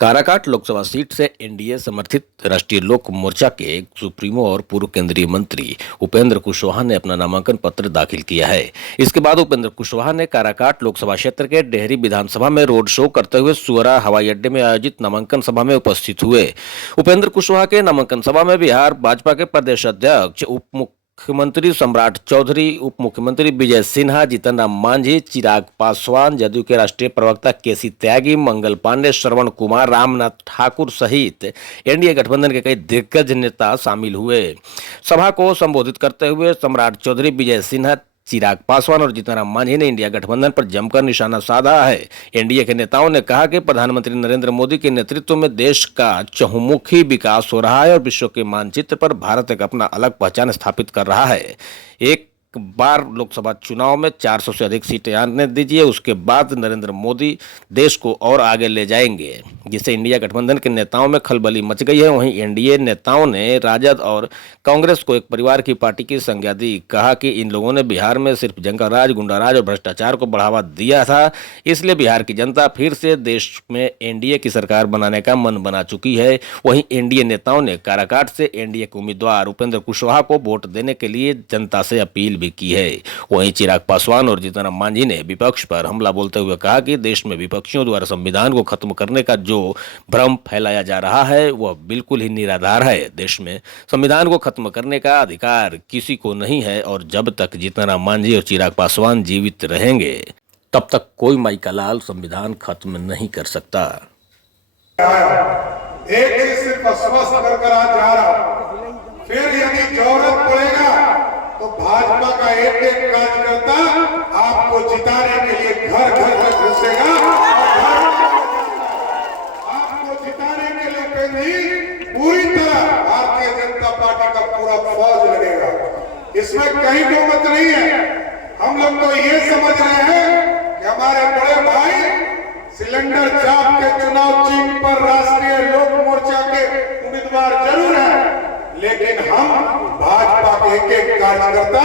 Karakat Lok Sabha seat से NDA समर्थित राष्ट्रीय लोक मोर्चा के सुप्रीमो और पूर्व केंद्रीय मंत्री उपेंद्र कुशवाहा ने अपना नामांकन पत्र दाखिल किया है। इसके बाद उपेंद्र कुशवाहा ने काराकाट लोकसभा क्षेत्र के डेहरी विधानसभा में रोड शो करते हुए सुअरा हवाई अड्डे में आयोजित नामांकन सभा में उपस्थित हुए। उपेंद्र कुशवाहा के नामांकन सभा में बिहार भाजपा के प्रदेश अध्यक्ष मुख्यमंत्री सम्राट चौधरी, उप मुख्यमंत्री विजय सिन्हा, जीतन राम मांझी, चिराग पासवान, जदयू के राष्ट्रीय प्रवक्ता केसी त्यागी, मंगल पांडे, श्रवण कुमार, रामनाथ ठाकुर सहित एनडीए गठबंधन के कई दिग्गज नेता शामिल हुए। सभा को संबोधित करते हुए सम्राट चौधरी, विजय सिन्हा, चिराग पासवान और जीतन राम मांझी ने इंडिया गठबंधन पर जमकर निशाना साधा है। एनडीए के नेताओं ने कहा कि प्रधानमंत्री नरेंद्र मोदी के नेतृत्व में देश का चहुमुखी विकास हो रहा है और विश्व के मानचित्र पर भारत एक अपना अलग पहचान स्थापित कर रहा है। एक बार लोकसभा चुनाव में 400 से अधिक सीटें आने दीजिए, उसके बाद नरेंद्र मोदी देश को और आगे ले जाएंगे, जिससे इंडिया गठबंधन के नेताओं में खलबली मच गई है। वहीं एनडीए नेताओं ने राजद और कांग्रेस को एक परिवार की पार्टी की संज्ञा दी। कहा कि इन लोगों ने बिहार में सिर्फ जंगलराज, गुंडाराज और भ्रष्टाचार को बढ़ावा दिया था, इसलिए बिहार की जनता फिर से देश में एनडीए की सरकार बनाने का मन बना चुकी है। वहीं एनडीए नेताओं ने काराकाट से एनडीए के उम्मीदवार उपेंद्र कुशवाहा को वोट देने के लिए जनता से अपील भी की है। वहीं चिराग पासवान और जीतन राम मांझी ने विपक्ष पर हमला बोलते हुए कहा कि देश में विपक्षियों द्वारा संविधान को खत्म करने का जो भ्रम फैलाया जा रहा है वह बिल्कुल ही निराधार है। देश में संविधान को खत्म करने का अधिकार किसी को नहीं है और जब तक जीतन राम मांझी और चिराग पासवान जीवित रहेंगे तब तक कोई माई का लाल संविधान खत्म नहीं कर सकता। एक चीज सिर्फ आश्वस्त कर आज जा रहा, फिर यदि जरूरत पड़ेगा तो भाजपा का एक कार्यकर्ता आपको जिताने के लिए घर घर तक घुसेगा। आपको जिताने के लिए पूरी तरह भारतीय जनता पार्टी का पूरा फौज लगेगा। इसमें कहीं दो मत नहीं है। हम लोग तो ये समझ रहे हैं कि हमारे बड़े भाई सिलेंडर चाप के चुनाव चिन्ह पर राष्ट्रीय लोक मोर्चा के उम्मीदवार जरूर हैं, लेकिन हम भाजपा के एक कार्यकर्ता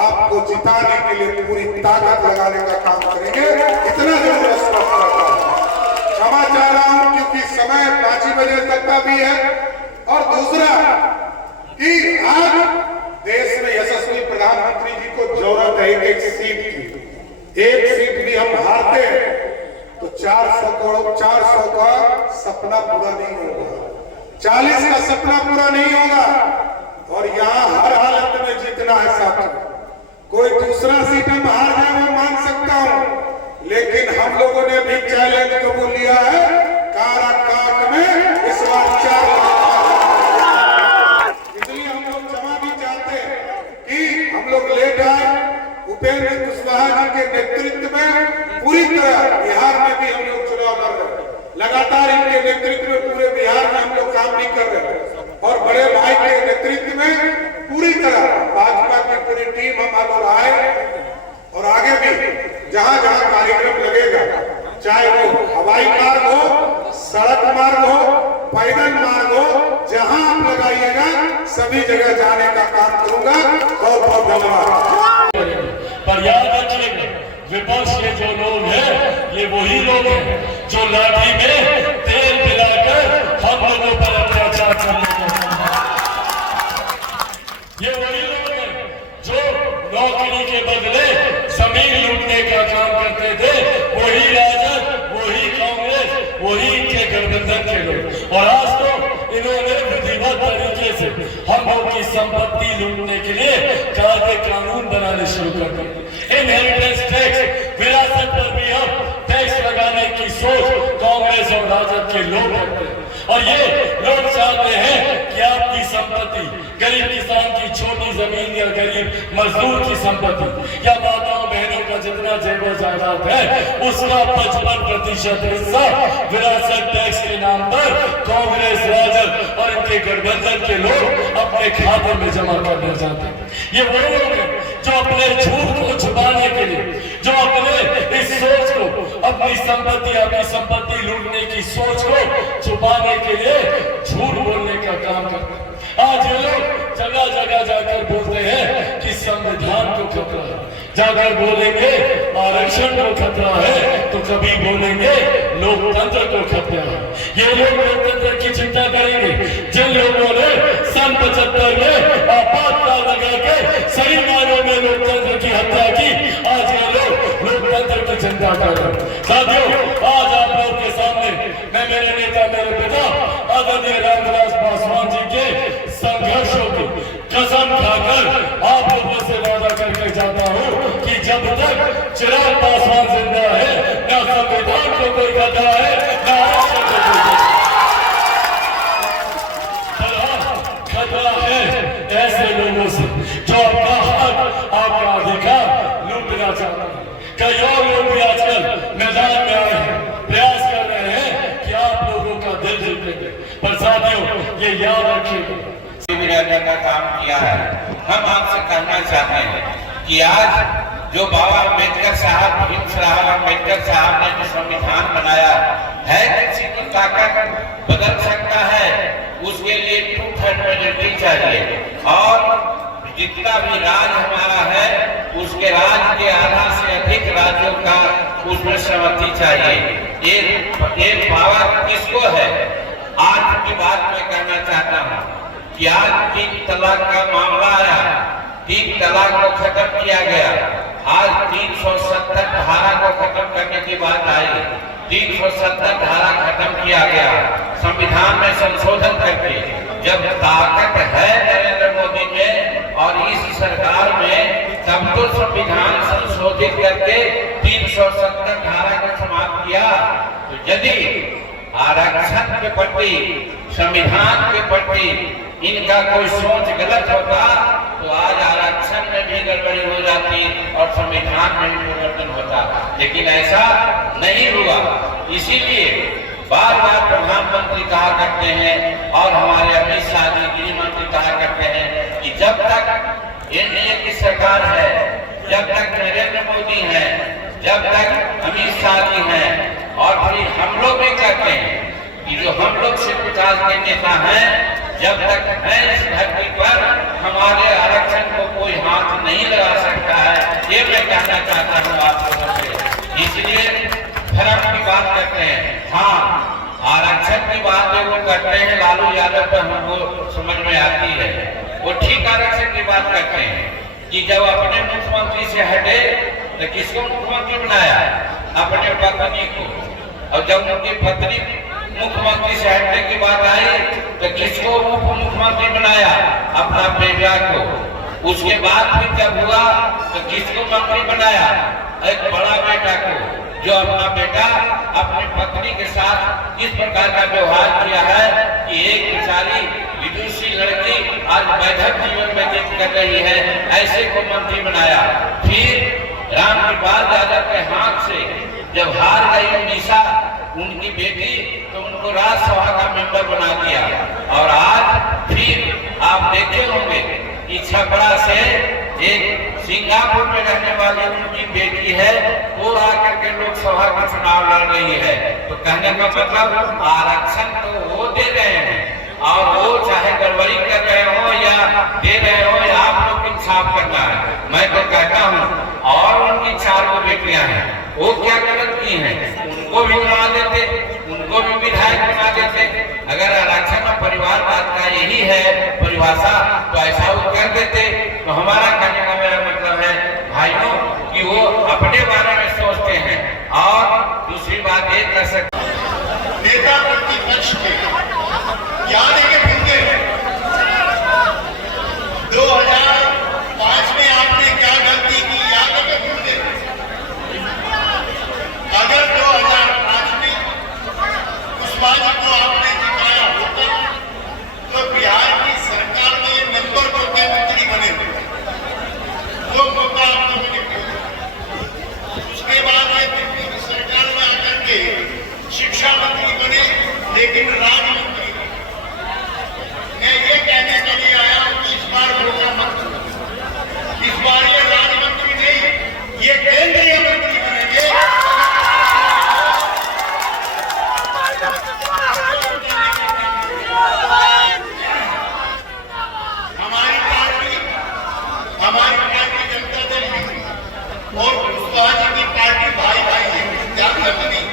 आपको जिताने के लिए पूरी ताकत लगाने का काम करेंगे। इतना जरूर स्पष्ट करता हूं। क्षमा चाह रहा हूं क्योंकि समय 5 ही बजे तक का भी है। और दूसरा कि आज देश में यशस्वी प्रधानमंत्री जी को जरूरत है एक सीट की। एक सीट भी हम हारते हैं तो 400 का सपना पूरा नहीं होगा, 40 का सपना पूरा नहीं होगा। और यहाँ हर हालत में जीतना है साथी। कोई दूसरा सीट हम हार जाए वो मान सकता हूँ, लेकिन हम लोगों ने भी चैलेंज कबूल लिया है। काराकाट में इस बार 4 इसलिए हम लोग जमा भी चाहते हैं कि हम लोग लेट आए। उपेंद्र कुशवाहा जी के नेतृत्व में पूरी तरह बिहार में भी हम लोग चुनाव लड़ रहे हैं। लगातार इनके नेतृत्व में पूरे बिहार में हम लोग काम नहीं कर रहे हैं और बड़े भाई के नेतृत्व में पूरी तरह भाजपा की पूरी टीम हम लोग आए। और आगे भी जहां जहां कार्यक्रम लगेगा, चाहे वो हवाई मार्ग हो, सड़क मार्ग हो, पैदल मार्ग हो, जहां आप लगाइएगा सभी जगह जाने का काम करूंगा। बहुत बहुत धन्यवाद। पर याद रखिएगा, विपक्ष के जो लोग हैं ये वही लोग हैं जो लाठी में तेल पिलाकर हम लोगों पर अत्याचार करने को, ये वही लोग हैं जो नौकरी के बदले जमीन लूटने का काम करते थे। वही राजद, वही कांग्रेस, वही इनके गठबंधन के लोग। और आज तो इन्होंने विधिवत तरीके से हम लोग की संपत्ति लूटने के लिए कायदे कानून बनाने शुरू कर दिए। इनहेरिटेंस टैक्स, विरासत पर भी हम टैक्स लगाने की सोच कांग्रेस और राजद के लोग करते हैं। और ये लोग चाहते हैं कि आपकी संपत्ति, गरीब किसान की छोटी जमीन या गरीब मजदूर की संपत्ति या माताओं बहनों का जितना जेवर जायदाद है उसका 55% हिस्सा विरासत टैक्स के नाम पर कांग्रेस, राजद और इनके गठबंधन के लोग अपने खाते में जमा करने जाते हैं। ये वो लोग हैं जो अपने झूठ को छुपाने के लिए, जो अपने इस सोच को, अपनी संपत्ति लूटने की सोच को छुपाने के लिए झूठ बोलने का काम करते हैं। आज ये लोग जगह जगह जाकर बोलते हैं कि संविधान को खतरा है, जाकर बोलेंगे आरक्षण को खतरा है तो कभी बोलेंगे लोकतंत्र को खतरा है। ये लोग लोकतंत्र की चिंता करेंगे जिन लोगों ने सन 75 में आपातकाल लगा के सही मायनों में लोकतंत्र की हत्या की। आज ये लोग लोकतंत्र की चिंता कर रहे हैं। साथियों, आज आप लोग के सामने मैं मेरे नेता, मेरे पिता आदरणीय रामविलास पासवान जी के संघर्षों की कसम खाकर आप लोगों से वादा करके जाता हूं कि जब तक चिराग पासवान जिंदा है, न संविधान को कोई खतरा है, न आरक्षण को कोई खतरा है ऐसे लोगों से जो अपना हक, आपका अधिकार लूटना चाहते हैं। कई और लोग भी आजकल मैदान में आए हैं, प्रयास कर रहे हैं कि आप लोगों का दिल जीतेंगे। पर साथियों, ये याद रखिएगा, रहने का काम किया है। हम आपसे कहना चाहते हैं कि आज जो बाबा अम्बेडकर साहब, भीमराव अम्बेडकर साहब ने जो संविधान बनाया है, किसी की ताकत बदल सकता है, उसके लिए 2/3 मेजॉरिटी चाहिए और जितना भी राज हमारा है उसके राज के आधा से अधिक राज्यों का उसमें सहमति चाहिए। ये पावर किसको है? आज की बात मैं कहना चाहता हूँ कि आज 3 तलाक का मामला आया, 3 तलाक को खत्म किया गया। आज 370 धारा को खत्म करने की बात आई, 370 धारा खत्म किया गया संविधान में संशोधन करके। जब ताकत है नरेंद्र मोदी में और इस सरकार में, तब तो संविधान संशोधित करके 370 धारा को समाप्त किया। तो यदि आरक्षण के प्रति, संविधान के प्रति इनका कोई सोच गलत होता तो आज आरक्षण में भी गड़बड़ी हो जाती और संविधान में भी परिवर्तन होता, लेकिन ऐसा नहीं हुआ। इसीलिए बार बार प्रधानमंत्री कहा करते हैं और हमारे अमित शाह जी गृह मंत्री कहा करते हैं कि जब तक एनडीए की सरकार है, जब तक नरेंद्र मोदी है, जब तक अमित शाह जी हैं, और फिर हम लोग भी कहते हैं कि जो हम लोग से 50 के नेता हैं, जब तक है इस धरती पर हमारे आरक्षण को कोई हाथ नहीं लगा सकता है। ये मैं कहना चाहता हूँ आप लोगों से। इसलिए धर्म की बात करते हैं, हाँ आरक्षण की बात जो वो करते हैं लालू यादव पर हमको समझ में आती है। वो ठीक आरक्षण की बात करते हैं कि जब अपने मुख्यमंत्री से हटे तो किसको मुख्यमंत्री बनाया? अपने पत्नी को। और जब उनकी पत्नी मुख्यमंत्री से हटने की बात आई तो किसको उप मुख्यमंत्री बनाया? अपना बेटा को। उसके बाद फिर जब हुआ तो किसको मंत्री बनाया? एक बड़ा बेटा को, जो अपना बेटा अपनी पत्नी के साथ इस प्रकार का व्यवहार किया है कि एक बेचारी विदुषी लड़की आज वैधव जीवन व्यतीत कर रही है, ऐसे को मंत्री बनाया। फिर रामकृपाल यादव के हाथ से जब हार गई उड़ीसा उनकी बेटी, तो उनको राज्यसभा का मेंबर बना दिया। और आज फिर आप देखे होंगे कि छपरा से एक सिंगापुर में रहने वाली उनकी बेटी है, वो आकर के लोकसभा का चुनाव लड़ रही है। तो कहने का मतलब आरक्षण तो वो दे रहे हैं और वो चाहे गड़बड़ी कर रहे हो या दे रहे हो, या आप लोग इंसाफ करना है। मैं तो कहता हूँ और उनकी 4 बेटियां हैं, वो क्या गलत की हैं? उनको भी बना देते, उनको भी विधायक बना देते। अगर आरक्षण और परिवारवाद का यही है परिभाषा, तो ऐसा वो कर देते। तो हमारा कहने का मेरा मतलब है भाइयों कि वो अपने बारे में सोचते हैं। और दूसरी बात ये कर सकते नेता प्रतिपक्ष के याद है कि 2005 में आपने क्या गलती की, याद है कि भूल गए? अगर 2005 में कुशवाहा जी को आपने जिताया होता तो बिहार की सरकार में नंबर 2 के मंत्री बने थे। वो मौका आप लोगों ने खो दिया। उसके बाद ये दिल्ली की सरकार में आकर के शिक्षा मंत्री बने, लेकिन राजमंत्री। मैं ये कहने के लिए आया हूं कि इस बार धोखा मत करो। इस बार ये राजमंत्री नहीं, ये केंद्रीय मंत्री बनेंगे। हमारी पार्टी जनता दल और कुशवाहा जी की पार्टी भाई भाई है, क्या करते नहीं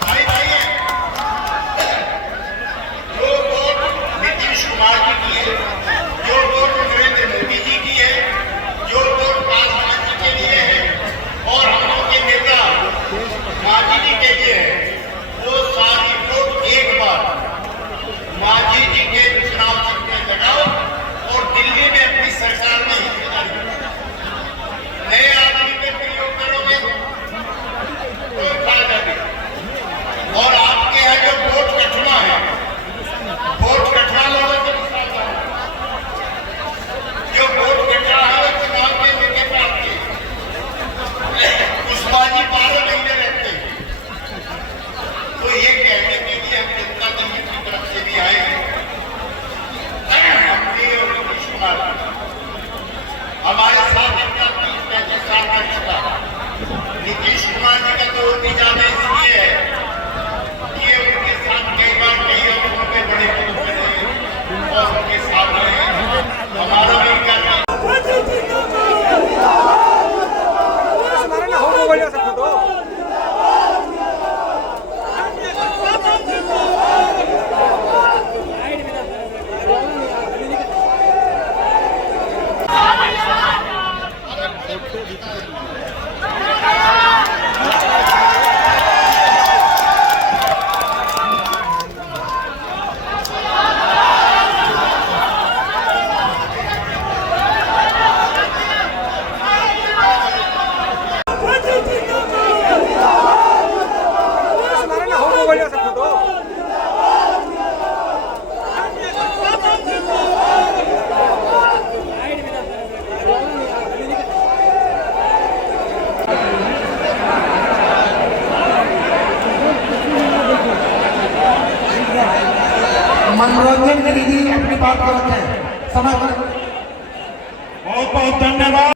भाई भाई मनोरंजन गिरी जी अपनी बात को रखें, समय पर। बहुत बहुत धन्यवाद।